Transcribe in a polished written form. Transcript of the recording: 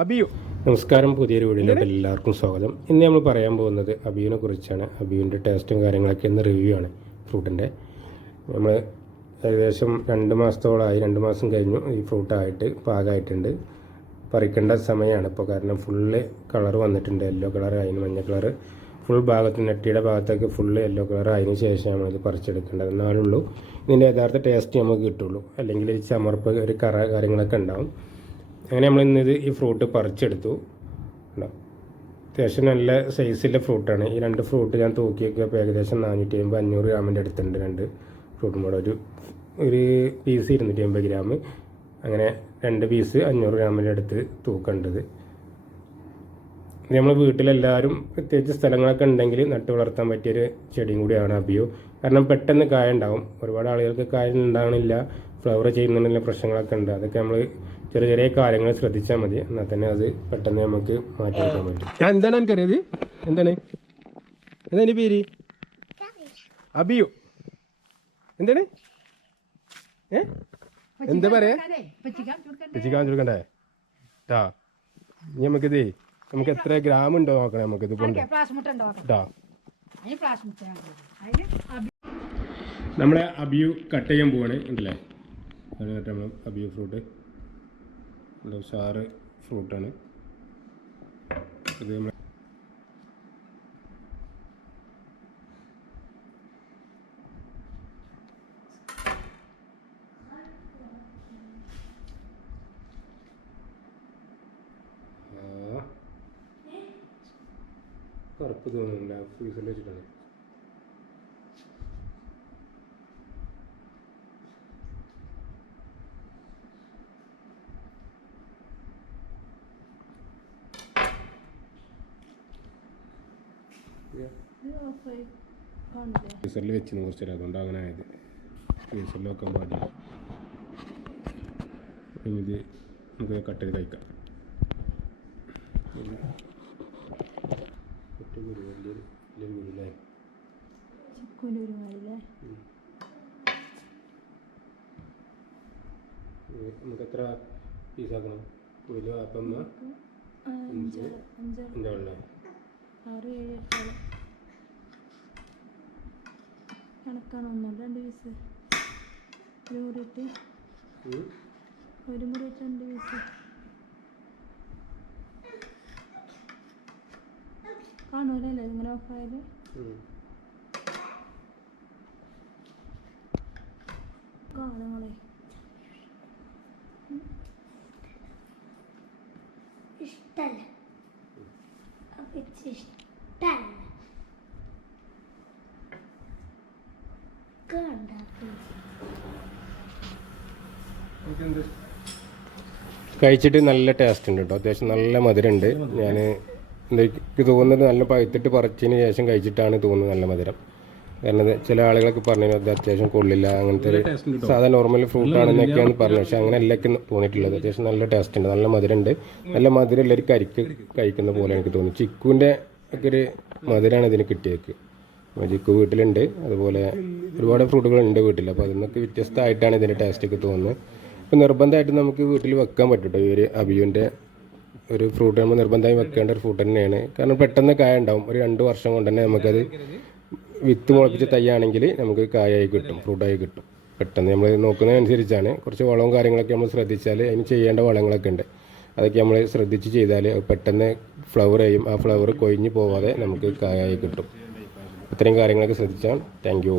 അബിയു. നമസ്കാരം, പുതിയൊരു വീഡിയോയിലോട്ട് എല്ലാവർക്കും സ്വാഗതം. ഇന്ന് നമ്മൾ പറയാൻ പോകുന്നത് അബിയുവിനെ കുറിച്ചാണ്. അബിയുവിൻ്റെ ടേസ്റ്റും കാര്യങ്ങളൊക്കെ ഇന്ന് റിവ്യൂ ആണ്. ഫ്രൂട്ടിൻ്റെ നമ്മൾ ഏകദേശം 2 മാസത്തോളമായി, 2 മാസം കഴിഞ്ഞു ഈ ഫ്രൂട്ടായിട്ട് പാകമായിട്ടുണ്ട്. പറിക്കേണ്ട സമയമാണ് ഇപ്പോൾ, കാരണം ഫുള്ള് കളർ വന്നിട്ടുണ്ട്. യെല്ലോ കളർ അതിന് മഞ്ഞ കളർ ഫുൾ ഭാഗത്ത് നെറ്റിയുടെ ഭാഗത്തൊക്കെ ഫുള്ള് യെല്ലോ കളർ അതിന് ശേഷം നമ്മൾ ഇത് പറിച്ചെടുക്കേണ്ടത്. എന്നാലുള്ളൂ ഇതിൻ്റെ യഥാർത്ഥ ടേസ്റ്റ് നമുക്ക് കിട്ടുള്ളൂ. അല്ലെങ്കിൽ ഈ ചമർപ്പ് ഒരു കാര്യങ്ങളൊക്കെ ഉണ്ടാവും. അങ്ങനെ നമ്മൾ ഇന്നത് ഈ ഫ്രൂട്ട് പറിച്ചെടുത്തു. അത്യാവശ്യം നല്ല സൈസിലെ ഫ്രൂട്ടാണ്. ഈ 2 ഫ്രൂട്ട് ഞാൻ തൂക്കിയൊക്കെ ഇപ്പോൾ ഏകദേശം 450-500 ഗ്രാമിൻ്റെ അടുത്തുണ്ട്. 2 ഫ്രൂട്ടും കൂടെ ഒരു പീസ് 250 ഗ്രാം, അങ്ങനെ 2 പീസ് 500 ഗ്രാമിൻ്റെ അടുത്ത് തൂക്കേണ്ടത്. ഇത് നമ്മൾ വീട്ടിലെല്ലാവരും പ്രത്യേകിച്ച് സ്ഥലങ്ങളൊക്കെ ഉണ്ടെങ്കിൽ നട്ട് വളർത്താൻ പറ്റിയൊരു ചെടിയും കൂടിയാണ് അബിയു. കാരണം പെട്ടെന്ന് കായ ഉണ്ടാവും. ഒരുപാട് ആളുകൾക്ക് കായ ഉണ്ടാകണില്ല, ഫ്ലവർ ചെയ്യുന്നതിനുള്ള പ്രശ്നങ്ങളൊക്കെ ഉണ്ട്. അതൊക്കെ നമ്മൾ ചെറിയ ചെറിയ കാര്യങ്ങൾ ശ്രദ്ധിച്ചാൽ മതി. എന്നാൽ തന്നെ അത് പെട്ടെന്ന് നമുക്ക് മാറ്റിയെടുക്കാൻ പറ്റും. എന്താണ് എനിക്കറിയത്? എന്താണ് എന്താണ് പേര്? അബിയു. എന്താണ് എന്താ പറയാ? ചുരുക്കണ്ടേ ട്ടാ. ഇനി നമുക്ക് എത്ര ഗ്രാം ഉണ്ടോ നോക്കണേ. നമുക്കിത് നമ്മളെ അബിയു കട്ട് ചെയ്യാൻ പോവാണ് ഉണ്ടല്ലേ. നമ്മൾ അബിയു ഫ്രൂട്ട് ഉഷാറ് ഫ്രൂട്ടാണ് ഇത്. നമ്മൾ കറുപ്പ് തോന്നുന്നില്ല, ഫ്രീസറിൽ വെച്ചിട്ടാണ്. ഫ്രീസറിൽ വെച്ചിരുന്നു കുറച്ചേരം, അതുകൊണ്ട് അങ്ങനെ ആയത്. ഫ്രീസറിൽ വെക്കാൻ പാടില്ല. ഇത് നമുക്ക് കട്ട് ചെയ്ത് കഴിക്കാം. നമുക്ക് എത്ര പീസാക്കണം? ഒരു അപ്പം 5 കണക്കാണ്. 1 2 പീസ്, ഒരു മുറിയിട്ട് 2 പീസ് കാണൂലല്ലേ ഇങ്ങനെ ഓഫായാല്. കാണങ്ങളെ ഇഷ്ടല്ല, ഇഷ്ടല്ല കഴിച്ചിട്ട് നല്ല ടേസ്റ്റ് ഉണ്ട് കേട്ടോ. അത്യാവശ്യം നല്ല മധുരമുണ്ട്. ഞാൻ എനിക്ക് തോന്നുന്നത് നല്ല പഴുത്തിട്ട് പറിച്ചതിന് ശേഷം കഴിച്ചിട്ടാണ് തോന്നുന്നത് നല്ല മധുരം. കാരണം ചില ആളുകളൊക്കെ പറഞ്ഞു അത് അത്യാവശ്യം കൊള്ളില്ല, അങ്ങനത്തെ ഒരു സാധാ നോർമൽ ഫ്രൂട്ടാണെന്നൊക്കെയാണ് പറഞ്ഞത്. പക്ഷേ അങ്ങനെ എല്ലാവർക്കും തോന്നിയിട്ടുള്ളത്. അത്യാവശ്യം നല്ല ടേസ്റ്റ് ഉണ്ട്, നല്ല മധുരമുണ്ട്. നല്ല മധുരം എല്ലാവരും കഴിക്കുന്ന പോലെ എനിക്ക് തോന്നി. ചിക്കുവിൻ്റെ ഒക്കെ ഒരു മധുരമാണ് ഇതിന് കിട്ടിയേക്ക്. ചിക്കു വീട്ടിലുണ്ട്, അതുപോലെ ഒരുപാട് ഫ്രൂട്ടുകളുണ്ട് വീട്ടിൽ. അപ്പോൾ അതിൽ നിന്നൊക്കെ വ്യത്യസ്തമായിട്ടാണ് ഇതിൻ്റെ ടേസ്റ്റൊക്കെ തോന്നുന്നത്. ഇപ്പോൾ നിർബന്ധമായിട്ട് നമുക്ക് വീട്ടിൽ വെക്കാൻ പറ്റും കേട്ടോ. ഈ ഒരു അബിയുവിൻ്റെ ഒരു ഫ്രൂട്ട് നമ്മൾ നിർബന്ധമായി വെക്കേണ്ട ഒരു ഫ്രൂട്ട് തന്നെയാണ്. കാരണം പെട്ടെന്ന് കായ ഉണ്ടാവും. ഒരു 2 വർഷം കൊണ്ട് തന്നെ നമുക്കത് വിത്ത് മുളപ്പിച്ച് തയ്യാണെങ്കിൽ നമുക്ക് കായായി കിട്ടും, ഫ്രൂട്ടായി കിട്ടും പെട്ടെന്ന്. നമ്മൾ നോക്കുന്നതനുസരിച്ചാണ്. കുറച്ച് വളവും കാര്യങ്ങളൊക്കെ നമ്മൾ ശ്രദ്ധിച്ചാൽ അതിന് ചെയ്യേണ്ട വളങ്ങളൊക്കെ ഉണ്ട്. അതൊക്കെ നമ്മൾ ശ്രദ്ധിച്ച് ചെയ്താൽ പെട്ടെന്ന് ഫ്ലവർ ചെയ്യും. ആ ഫ്ലവർ കൊഴിഞ്ഞ് പോവാതെ നമുക്ക് കായായി കിട്ടും. ഇത്രയും കാര്യങ്ങളൊക്കെ ശ്രദ്ധിച്ചാൽ. Thank you.